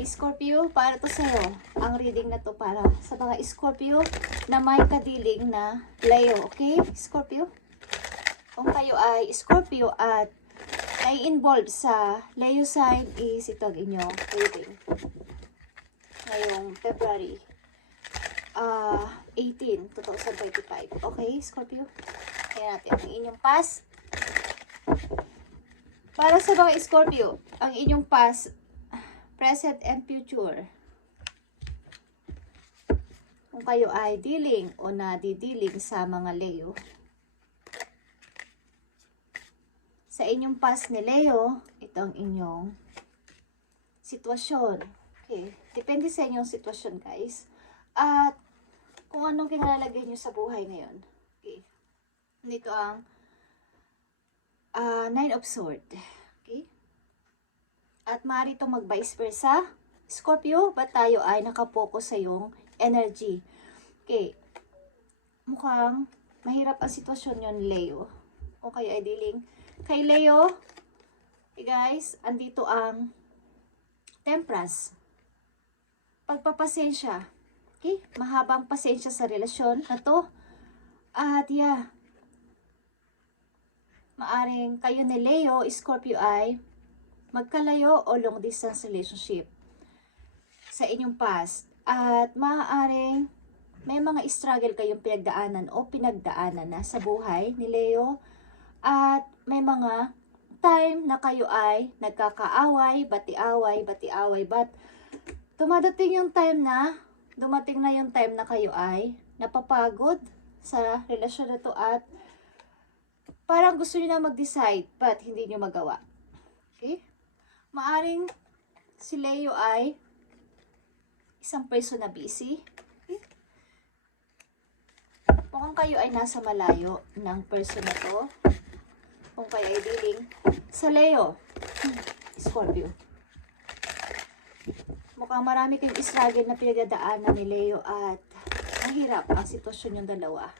Okay, Scorpio, para to sa'yo. Ang reading na to para sa mga Scorpio na may kadiling na Leo. Okay, Scorpio? Kung kayo ay Scorpio at ay involved sa Leo sign is ito ang inyong reading. Ngayong February 18, 2025. Okay, Scorpio? Kaya natin ang inyong past. Para sa mga Scorpio, ang inyong past, present and future. Kung kayo ay dealing o nadidealing sa mga Leo. Sa inyong past ni Leo, ito ang inyong sitwasyon. Okay. Depende sa inyong sitwasyon, guys. At kung anong kinalalagay nyo sa buhay ngayon. Okay. Dito ang Nine of Swords. Okay. At maaari itong mag-vice versa. Scorpio, ba't tayo ay nakapokus sa iyong energy? Okay. Mukhang mahirap ang sitwasyon yon, Leo. Kung kayo ay dealing kay Leo, okay guys, andito ang Temperance. Pagpapasensya. Okay? Mahabang pasensya sa relasyon na to. At yeah, maaring kayo ni Leo, Scorpio ay magkalayo o long distance relationship sa inyong past. At maaaring may mga struggle kayong pinagdaanan o pinagdaanan na sa buhay ni Leo. At may mga time na kayo ay nagkakaaway, bati-away, but dumating na yung time na kayo ay napapagod sa relasyon na to at parang gusto niyo na mag-decide but hindi niyo magawa. Okay? Maaring si Leo ay isang person na busy. Okay? Mukhang kayo ay nasa malayo ng person na to. Kung kayo ay dealing sa Leo, Scorpio. Mukhang marami kayong struggle na pinagdadaanan ni Leo at mahirap ang sitwasyon yung dalawa.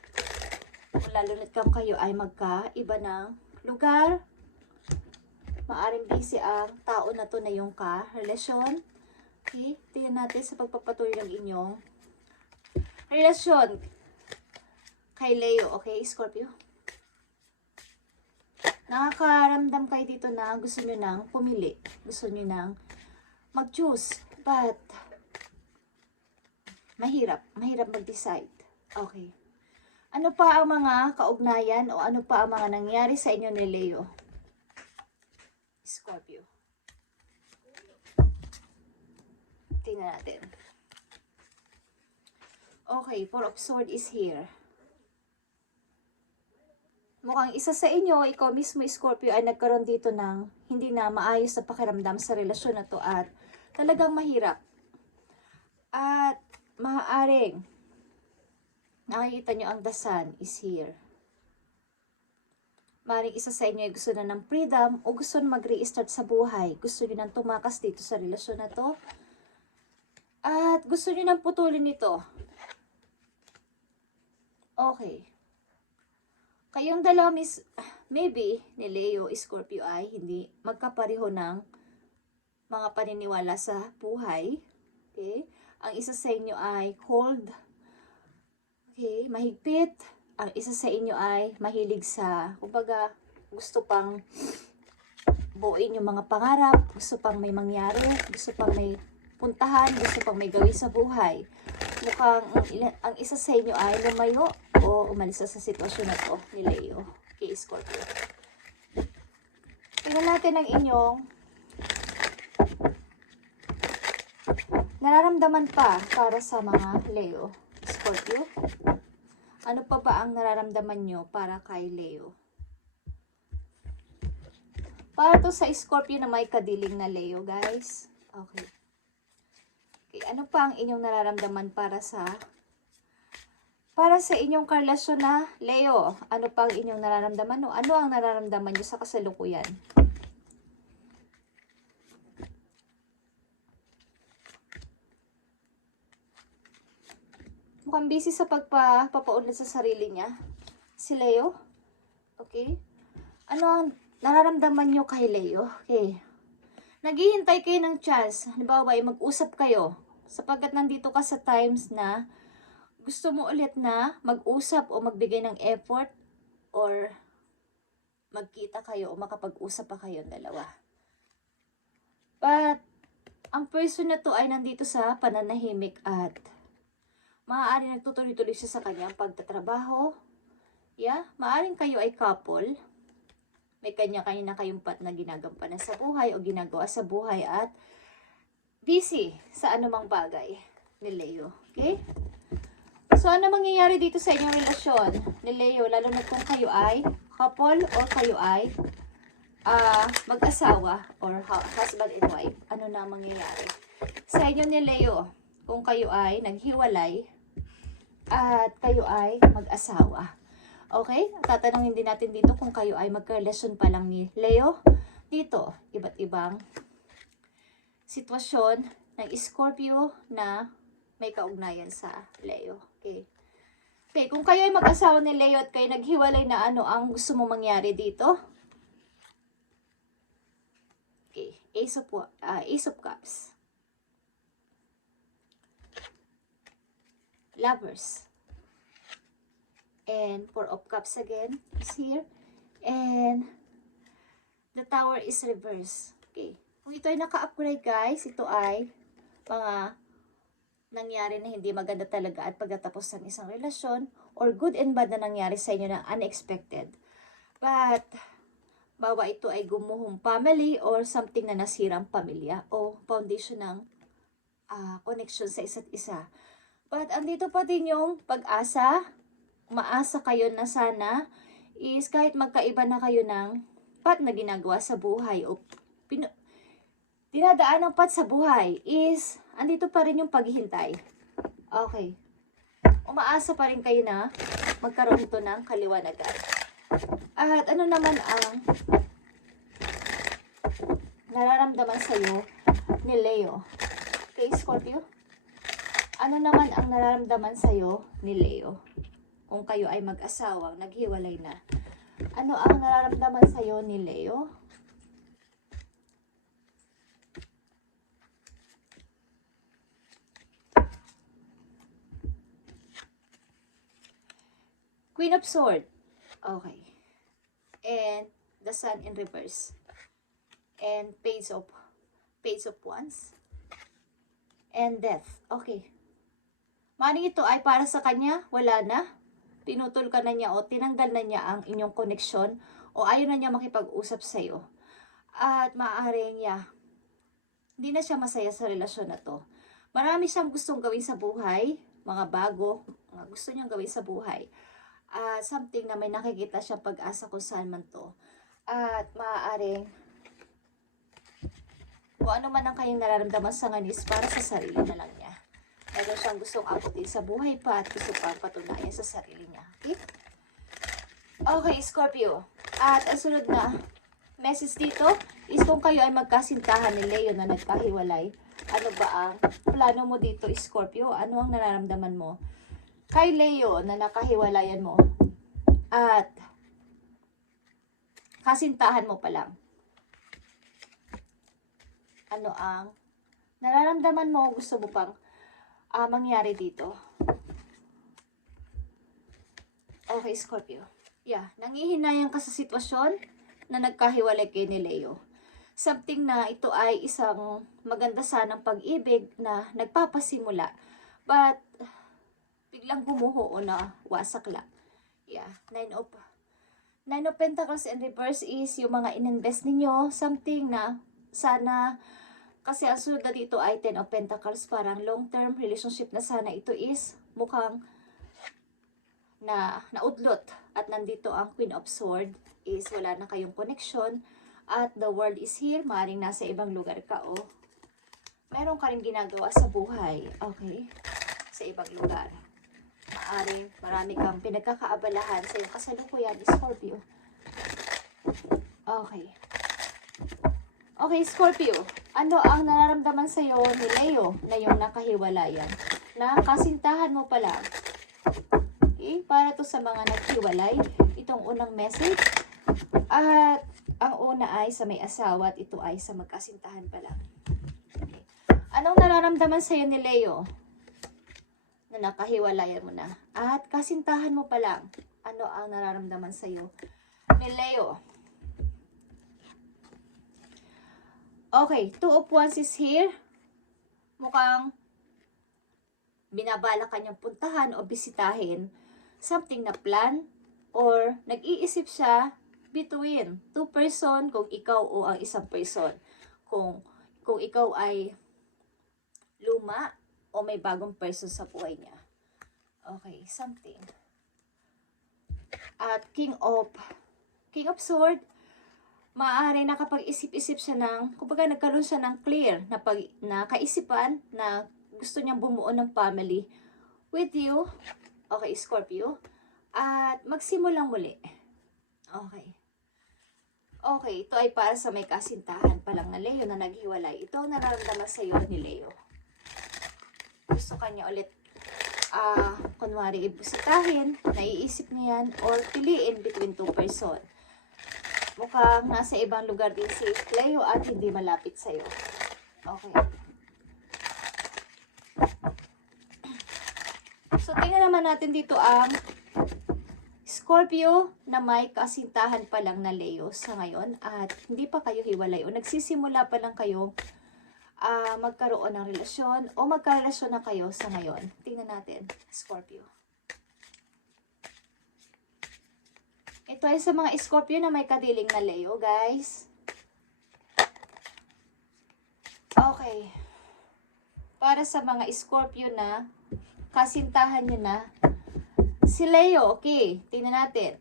Kung lalo na't kung kayo ay magkaiba ng lugar, maaring busy ang tao na to na yung ka-relasyon. Okay? Tingnan natin sa pagpapatuloy ng inyong relasyon kay Leo. Okay, Scorpio? Nakakaramdam kayo dito na gusto nyo nang pumili. Gusto nyo nang mag-choose. But, mahirap mag-decide. Okay. Ano pa ang mga kaugnayan o ano pa ang mga nangyari sa inyo ni Leo? Scorpio. Tingnan natin. Okay, Four of Swords is here. Mukhang isa sa inyo, ikaw mismo Scorpio, ay nagkaroon dito ng hindi na maayos na pakiramdam sa relasyon na to at talagang mahirap. At maaaring nakikita nyo ang the sun is here. Maaaring isa sa inyo ay gusto na ng freedom o gusto na mag-restart sa buhay. Gusto nyo nang tumakas dito sa relasyon na to. At gusto nyo nang putulin ito. Okay. Kayong dalawa maybe ni Leo, Scorpio ay hindi magkapareho ng mga paniniwala sa buhay. Okay? Ang isa sa inyo ay cold. Okay? Mahigpit. Ang isa sa inyo ay mahilig sa, kumbaga, gusto pang buuin yung mga pangarap, gusto pang may mangyari, gusto pang may puntahan, gusto pang may gawin sa buhay. Mukhang ang isa sa inyo ay lumayo o umalis sa sitwasyon na to ni Leo. Okay, Scorpio. Tingnan natin ang inyong nararamdaman pa para sa mga Leo, Scorpio. Ano pa ba ang nararamdaman nyo para kay Leo? Para to sa Scorpio na may kadiling na Leo, guys. Okay. Okay, ano pa ang inyong nararamdaman para sa inyong karelasyon na Leo? Ano pa ang inyong nararamdaman? O ano ang nararamdaman nyo sa kasalukuyan? Mukhang busy sa pagpapaunlad sa sarili niya. Si Leo. Okay? Ano ang nararamdaman nyo kay Leo? Okay. Naghihintay kayo ng chance. Halimbawa, ay mag-usap kayo. Sapagkat nandito ka sa times na gusto mo ulit na mag-usap o magbigay ng effort or magkita kayo o makapag-usap pa kayong dalawa. But, ang person na to ay nandito sa pananahimik at maaari nagtutuloy-tuloy siya sa kanyang pagtatrabaho. Yeah, maaaring kayo ay couple. May kanya-kanya na kayong pat na ginagampanan sa buhay o ginagawa sa buhay at busy sa anumang bagay ni Leo. Okay? So, ano mangyayari dito sa inyong relasyon ni Leo? Lalo na kung kayo ay couple o kayo ay mag-asawa or husband and wife. Ano na mangyayari? Sa inyo ni Leo, kung kayo ay naghiwalay at kayo ay mag-asawa. Okay? Tatanungin din natin dito kung kayo ay magka-relasyon pa lang ni Leo. Dito, iba't ibang sitwasyon ng Scorpio na may kaugnayan sa Leo. Okay? Okay, kung kayo ay mag-asawa ni Leo at kayo naghiwalay na, ano ang gusto mo mangyari dito? Okay, Ace of Cups. Lovers. And Four of Cups again is here. And the Tower is reverse. Okay. Kung ito ay naka-upgrade guys, ito ay mga nangyari na hindi maganda talaga at pagkatapos ng isang relasyon or good and bad na nangyari sa inyo na unexpected. But, bawa ito ay gumuhong family or something na nasirang pamilya o foundation ng connection sa isa't isa. But, andito pa din yung pag-asa. Maasa kayo na sana is kahit magkaiba na kayo ng pat na ginagawa sa buhay o dinadaan ng pat sa buhay is andito pa rin yung paghihintay. Okay. Umaasa pa rin kayo na magkaroon ito ng kaliwanagan. At ano naman ang nararamdaman sa'yo ni Leo? Okay, Scorpio? Ano naman ang nararamdaman sa'yo ni Leo? Kung kayo ay mag-asawang naghiwalay na. Ano ang nararamdaman sa'yo ni Leo? Queen of Swords. Okay. And the Sun in reverse. And Page of Wands. And Death. Okay. Maring ito ay para sa kanya, wala na. Pinutol ka na niya o tinanggal na niya ang inyong koneksyon o ayaw na niya makipag-usap sa iyo. At maaaring hindi na siya masaya sa relasyon na to. Marami siyang gustong gawin sa buhay, mga bago, mga gusto niyang gawin sa buhay. Something na may nakikita siya pag-asa kung saan man to. At maaaring kung ano man ang kanyang nararamdaman sa ngayon is para sa sarili na lang niya. Meron siyang gustong abutin sa buhay pa at gusto pang patunayan sa sarili niya. Okay? Okay, Scorpio. At ang sunod na message dito is kung kayo ay magkasintahan ni Leo na nagkahiwalay, ano ba ang plano mo dito, Scorpio? Ano ang nararamdaman mo kay Leo na nakahiwalayan mo at kasintahan mo pa lang? Ano ang nararamdaman mo? Gusto mo pang mangyari dito? Okay, Scorpio. Yeah, nangihinayang ka sa sitwasyon na nagkahiwalay kay ni Leo. Something na ito ay isang maganda sanang pag-ibig na nagpapasimula. But, biglang gumuho o na wasak lang. Yeah, Nine of Pentacles in reverse is yung mga ininvest ninyo. Something na sana, kasi ang sunod na dito ay Ten of Pentacles, parang long-term relationship na sana ito is mukhang na naudlot. At nandito ang Queen of Swords is wala na kayong connection. At the world is here, maaaring nasa ibang lugar ka o meron ka rin ginagawa sa buhay. Okay? Sa ibang lugar. Maaaring marami kang pinagkakaabalahan sa iyong kasalukuyan, Scorpio. Okay. Okay, Scorpio. Ano ang nararamdaman sa iyo ni Leo na yung nakahiwalayan? Na kasintahan mo pala. Okay? Para to sa mga naghiwalay. Itong unang message. At Ang una ay sa may asawa at ito ay sa magkasintahan pa lang. Okay. Anong nararamdaman sa'yo ni Leo? Na nakahiwalayan mo na. At kasintahan mo pa lang. Ano ang nararamdaman sa'yo ni Leo? Okay, Two of Wands is here. Mukhang binabala kanyang puntahan o bisitahin something na plan or nag-iisip siya between two person, kung ikaw o ang isang person. Kung ikaw ay luma o may bagong person sa buhay niya. Okay, something. At King of Sword, maaari nakapag-isip-isip siya ng, kumbaga nagkaroon siya ng clear na kaisipan na gusto niyang bumuo ng family with you. Okay, Scorpio. At magsimulang muli. Okay. Okay, ito ay para sa may kasintahan pa lang na Leo na naghiwalay. Ito ang nararamdaman sa iyo ni Leo. Gusto kanya ulit, kunwari ibusitahin, naiisip niya yan, or piliin between two person. Mukhang nasa ibang lugar din si Leo at hindi malapit sa iyo. Okay. So, tingnan naman natin dito ang Scorpio na may kasintahan pa lang na Leo sa ngayon at hindi pa kayo hiwalay o nagsisimula pa lang kayo magkaroon ng relasyon o magkarelasyon na kayo sa ngayon. Tingnan natin, Scorpio. Ito ay sa mga Scorpio na may kadiling na Leo, guys. Okay. Para sa mga Scorpio na kasintahan nyo na si Leo, okay. Tingnan natin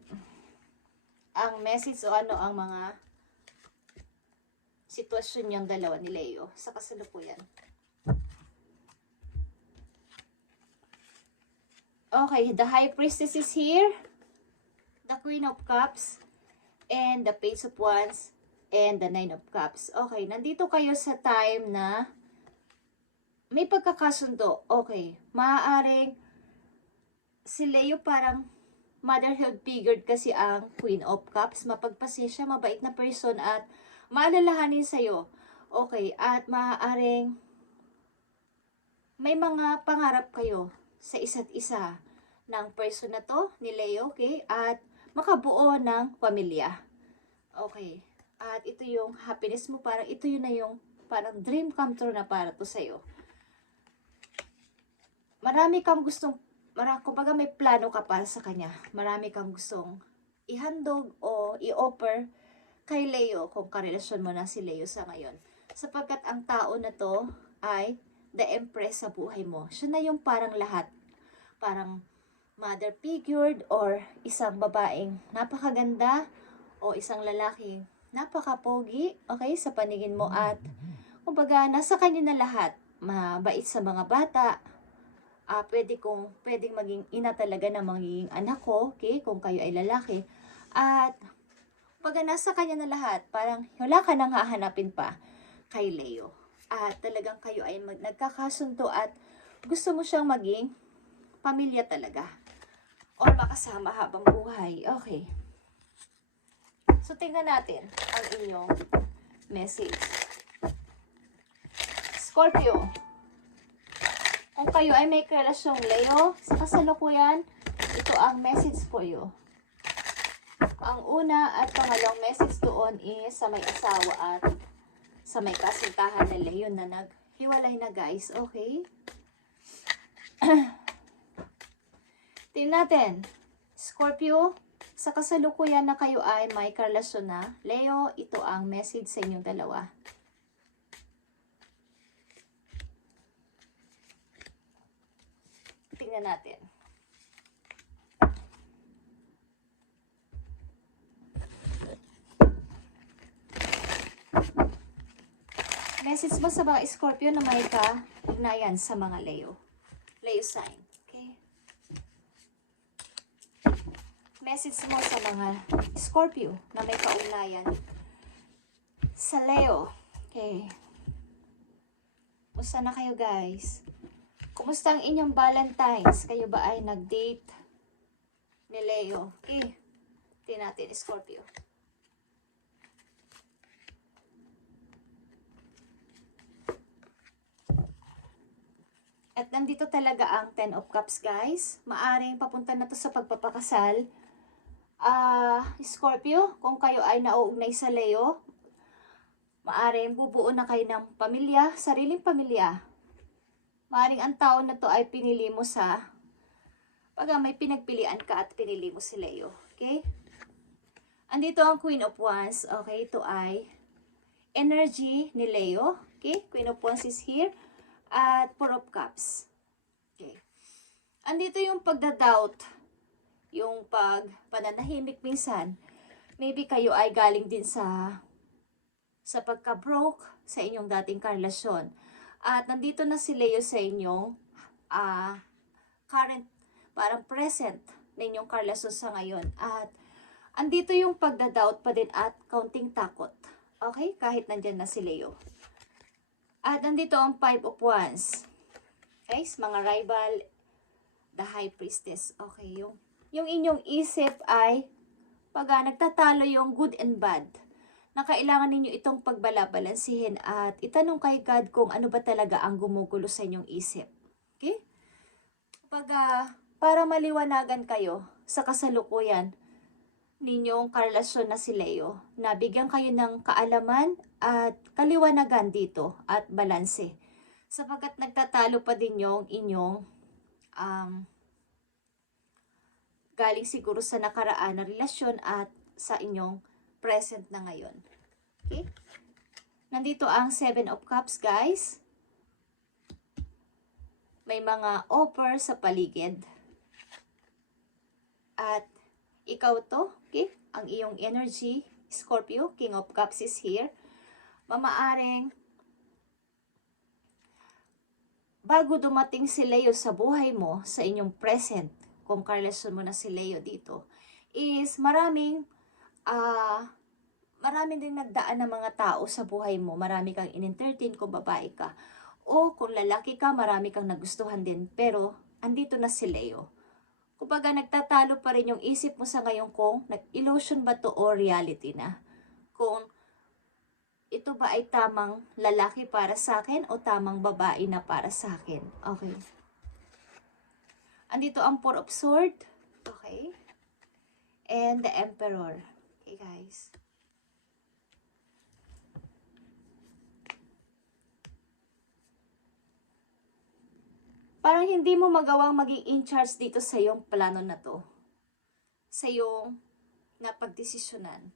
ang message o ano ang mga sitwasyon yung dalawa ni Leo sa kasalukuyan. Okay, the High Priestess is here, the Queen of Cups, and the Page of Wands, and the Nine of Cups. Okay, nandito kayo sa time na may pagkakasundo. Okay, maaaring si Leo parang motherhood figure kasi ang Queen of Cups. Mapagpasensya, mabait na person at maalalahanin sa'yo. Okay, at maaaring may mga pangarap kayo sa isa't isa ng person na to, ni Leo, okay? At makabuo ng pamilya. Okay, at ito yung happiness mo, parang ito yun na yung parang dream come true na para to sa'yo. Marami kang gustong, kumbaga may plano ka para sa kanya. Marami kang gustong ihandog o i-offer kay Leo kung karelasyon mo na si Leo sa ngayon. Sapagkat ang tao na to ay the Empress sa buhay mo. Siya na yung parang lahat. Parang mother figured or isang babaeng napakaganda o isang lalaki napakapogi, okay, sa paningin mo at kumbaga nasa kanya na lahat. Mabait sa mga bata. Pwedeng maging ina talaga na magiging anak ko, okay, kung kayo ay lalaki. At pag nasa kanya na lahat, parang wala ka nang hahanapin pa kay Leo. At talagang kayo ay nagkakasundo at gusto mo siyang maging pamilya talaga. Or makasama habang buhay. Okay. So, tingnan natin ang inyong message. Scorpio. Kung kayo ay may karelasyong Leo, sa kasalukuyan, ito ang message for you. Ang una at pangalawang message doon is sa may asawa at sa may kasintahan na Leo na naghiwalay na, guys. Okay? Tingnan natin. Scorpio, sa kasalukuyan na kayo ay may karelasyon na Leo, ito ang message sa inyong dalawa. Tingnan natin. Message mo sa mga Scorpio na may ka-ugnayan sa mga Leo. Leo sign. Okay? Message mo sa mga Scorpio na may ka-ugnayan sa Leo. Okay. Kumusta na kayo, guys? Kumusta ang inyong Valentine's? Kayo ba ay nag-date ni Leo? Okay. Tingnan natin, Scorpio. At nandito talaga ang 10 of Cups, guys. Maaring papunta na to sa pagpapakasal. Scorpio, kung kayo ay nauugnay sa Leo, maaring bubuo na kayo ng pamilya, sariling pamilya. Maaring ang tao na to ay pinili mo sa may pinagpilian ka at pinili mo si Leo. Okay? Andito ang Queen of Wands. Okay, ito ay energy ni Leo. Okay, Queen of Wands is here. At Four of Cups. Okay. Andito yung pagda-doubt. Yung pananahimik minsan. Maybe kayo ay galing din sa pagka-broke sa inyong dating karelasyon. At nandito na si Leo sa inyong current, parang present na inyong karelasyon sa ngayon. At andito yung pagda-doubt pa din at kaunting takot. Okay? Kahit nandyan na si Leo. At nandito ang Five of Wands. Guys, mga rival, the High Priestess. Okay, yung inyong isip ay nagtatalo yung good and bad, na kailangan ninyo itong pagbalabalansihin at itanong kay God kung ano ba talaga ang gumugulo sa inyong isip. Okay? Para maliwanagan kayo sa kasalukuyan ninyong karelasyon na si Leo, na bigyan kayo ng kaalaman at kaliwanagan dito at balanse. Sapagkat nagtatalo pa din yung inyong galing siguro sa nakaraan na relasyon at sa inyong present na ngayon. Okay? Nandito ang Seven of Cups, guys. May mga offer sa paligid. At ikaw to, okay? Ang iyong energy, Scorpio, King of Cups is here. Mamaaring bago dumating si Leo sa buhay mo, sa inyong present, kung karelasyon mo na si Leo dito, is maraming din nagdaan ng mga tao sa buhay mo. Marami kang in-entertain kung babae ka. O kung lalaki ka, marami kang nagustuhan din. Pero, andito na si Leo. Kumbaga, nagtatalo pa rin yung isip mo sa ngayon kung illusion ba to o reality na. Kung ito ba ay tamang lalaki para sa akin o tamang babae na para sa akin. Okay. Andito ang Four of Swords. Okay. And the Emperor. Okay, guys. Parang hindi mo magawang maging in charge dito sa iyong plano na to. Sa iyong napagdesisyonan.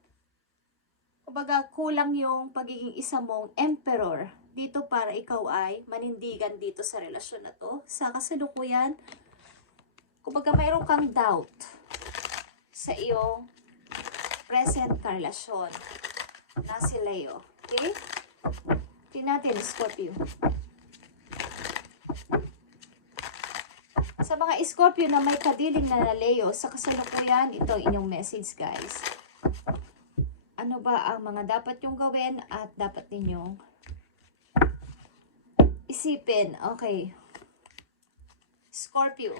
Kumbaga, kulang yung pagiging isa mong emperor dito para ikaw ay manindigan dito sa relasyon na to. Sa kasalukuyan, kumbaga mayroon kang doubt sa iyong present karelasyon na si Leo. Okay? Tingnan natin, Scorpio. Sa mga Scorpio na may kadiling na Leo, sa kasalukuyan, ito ang inyong message, guys. Ano ba ang mga dapat yung gawin at dapat ninyong isipin? Okay. Scorpio.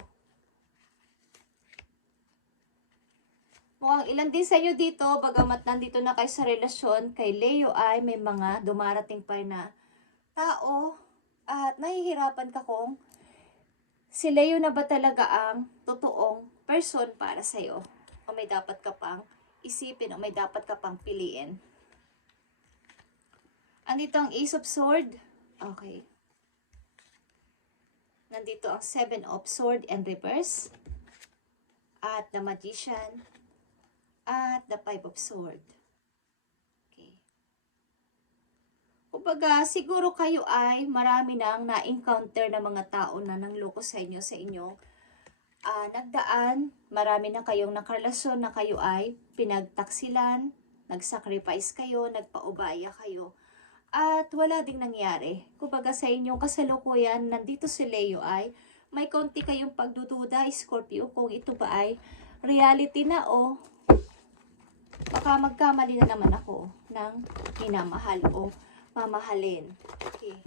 Mukhang ilan din sa inyo dito, bagamat nandito na kayo sa relasyon, kay Leo ay may mga dumarating pa na tao at nahihirapan ka kung si Leo na ba talaga ang totoong person para sa'yo? O may dapat ka pang isipin o may dapat ka pang piliin? Andito ang Ace of Swords. Okay. Nandito ang Seven of Swords and Reverse. At the Magician. At the Five of Swords. Kumbaga, siguro kayo ay marami nang na-encounter na mga tao na nangloko sa inyo, sa inyong nagdaan. Marami na kayong nakarelasyon na kayo ay pinagtaksilan, nagsacrifice kayo, nagpaubaya kayo. At wala ding nangyari. Kumbaga sa inyong kasalukuyan, nandito si Leo ay may konti kayong pagdududa, Scorpio, kung ito ba ay reality na o baka magkamali na naman ako ng minamahal o mamahalin. Okay.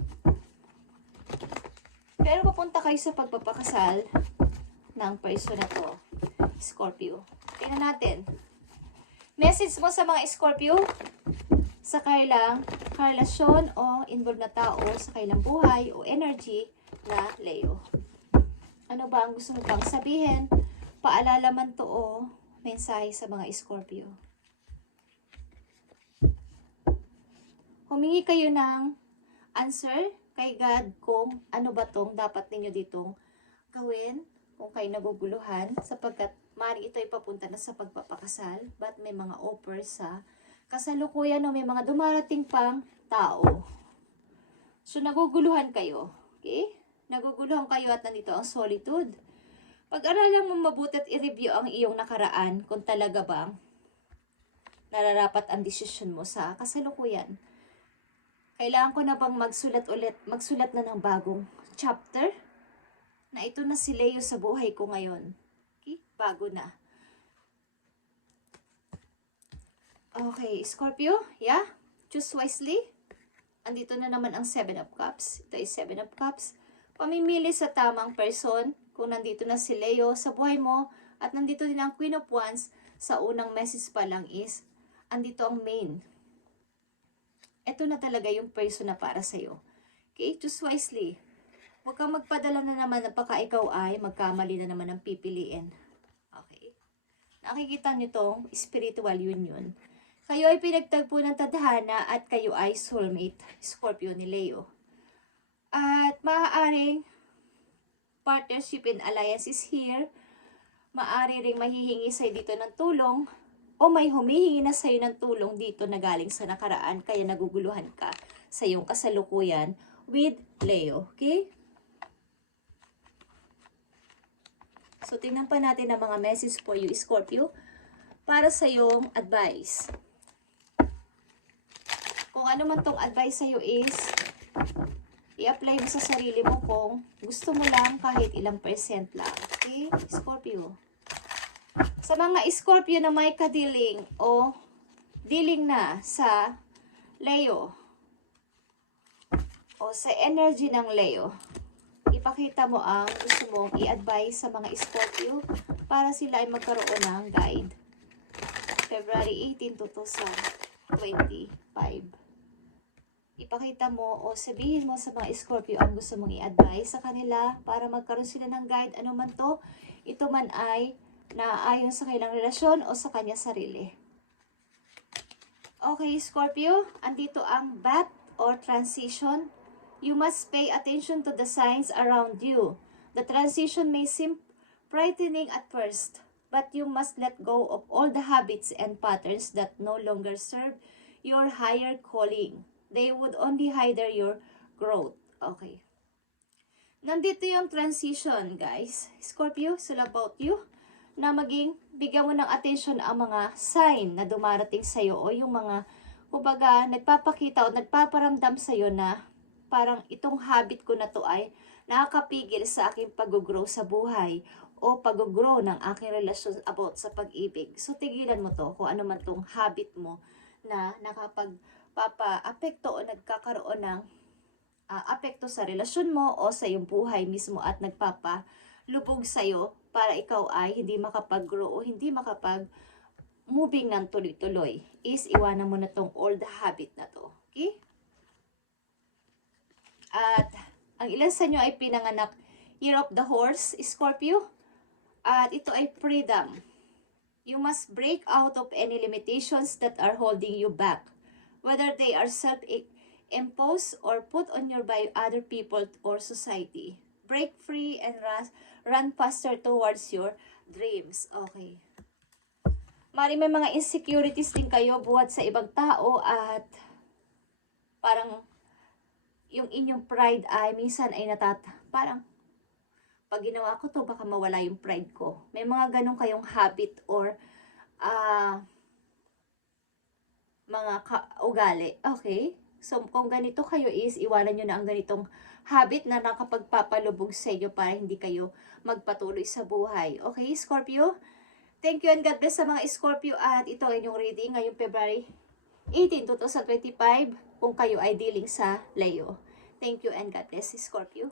Pero papunta kayo sa pagpapakasal ng person na to, Scorpio. Tingnan natin. Message mo sa mga Scorpio sa kailang karelasyon o involved na tao sa kailang buhay o energy na Leo. Ano ba ang gusto mo bang sabihin? Paalala man to o mensahe sa mga Scorpio. Humingi kayo ng answer kay God kung ano ba tong dapat ninyo ditong gawin kung kayo naguguluhan sapagkat maaaring ito ay papunta na sa pagpapakasal but may mga offers sa kasalukuyan o may mga dumarating pang tao. So naguguluhan kayo. Okay? Naguguluhan kayo at nandito ang solitude. Pag-aralan mo mabuti at i-review ang iyong nakaraan kung talaga bang nararapat ang desisyon mo sa kasalukuyan. Kailangan ko na bang magsulat na ng bagong chapter? Na ito na si Leo sa buhay ko ngayon. Okay? Bago na. Okay, Scorpio, yeah? Choose wisely. Andito na naman ang 7 of Cups. Ito ay 7 of Cups. Pamimili sa tamang person kung nandito na si Leo sa buhay mo at nandito din ang Queen of Wands sa unang message pa lang is andito ang main. Ito na talaga yung person na para sa'yo. Okay? Choose wisely. Huwag kang magpadala na naman na baka ikaw ay magkamali na naman ang pipiliin. Okay? Nakikita niyo tong spiritual union. Kayo ay pinagtagpo ng tadhana at kayo ay soulmate, Scorpio ni Leo. At maaaring partnership and alliance is here. Maaari ring mahihingi sa'yo dito ng tulong o may humihingi na sa'yo ng tulong dito na galing sa nakaraan kaya naguguluhan ka sa iyong kasalukuyan with Leo. Okay? So, tingnan pa natin ang mga message for you, Scorpio, para sa iyong advice. Kung ano man tong advice sa'yo is, i-apply mo sa sarili mo kung gusto mo lang kahit ilang percent lang. Okay, Scorpio? Sa mga Scorpio na may kadiling o dealing na sa Leo o sa energy ng Leo, ipakita mo ang gusto mong i-advise sa mga Scorpio para sila ay magkaroon ng guide. February 18 to 2025. Ipakita mo o sabihin mo sa mga Scorpio ang gusto mong i-advise sa kanila para magkaroon sila ng guide. Ano man to, ito man ay naayon sa kailang relasyon o sa kanya sarili. Okay, Scorpio, andito ang bat or transition. You must pay attention to the signs around you. The transition may seem frightening at first, but you must let go of all the habits and patterns that no longer serve your higher calling. They would only hinder your growth. Okay. Nandito yung transition, guys. Scorpio, it's all about you. Na bigyan mo ng attention ang mga sign na dumarating sa'yo o yung mga, kumbaga, nagpapakita o nagpaparamdam sa'yo na parang itong habit ko na to ay nakakapigil sa aking pag-grow sa buhay o pag-grow ng aking relasyon about sa pag-ibig. So, tigilan mo to kung ano man tong habit mo na nakapag-apekto o nagkakaroon ng apekto sa relasyon mo o sa iyong buhay mismo at nagpapalubog sa'yo para ikaw ay hindi makapag-grow o hindi makapag-moving ng tuloy-tuloy. Is iwanan mo na tong old habit na to. Okay? At ang ilan sa inyo ay pinanganak Year of the Horse, Scorpio. At ito ay freedom. You must break out of any limitations that are holding you back. Whether they are self-imposed or put on you by other people or society. Break free and run faster towards your dreams. Okay. Mari may mga insecurities din kayo buhat sa ibang tao at parang yung inyong pride ay minsan ay parang pag ginawa ko to baka mawala yung pride ko. May mga ganun kayong habit or mga ugali. Okay? So, kung ganito kayo is, iwanan nyo na ang ganitong habit na nakapagpapalubog sa inyo para hindi kayo magpatuloy sa buhay. Okay, Scorpio? Thank you and God bless sa mga Scorpio at ito ang inyong reading ngayong February 18, 2025 kung kayo ay dealing sa Leo. Thank you and God bless, Scorpio.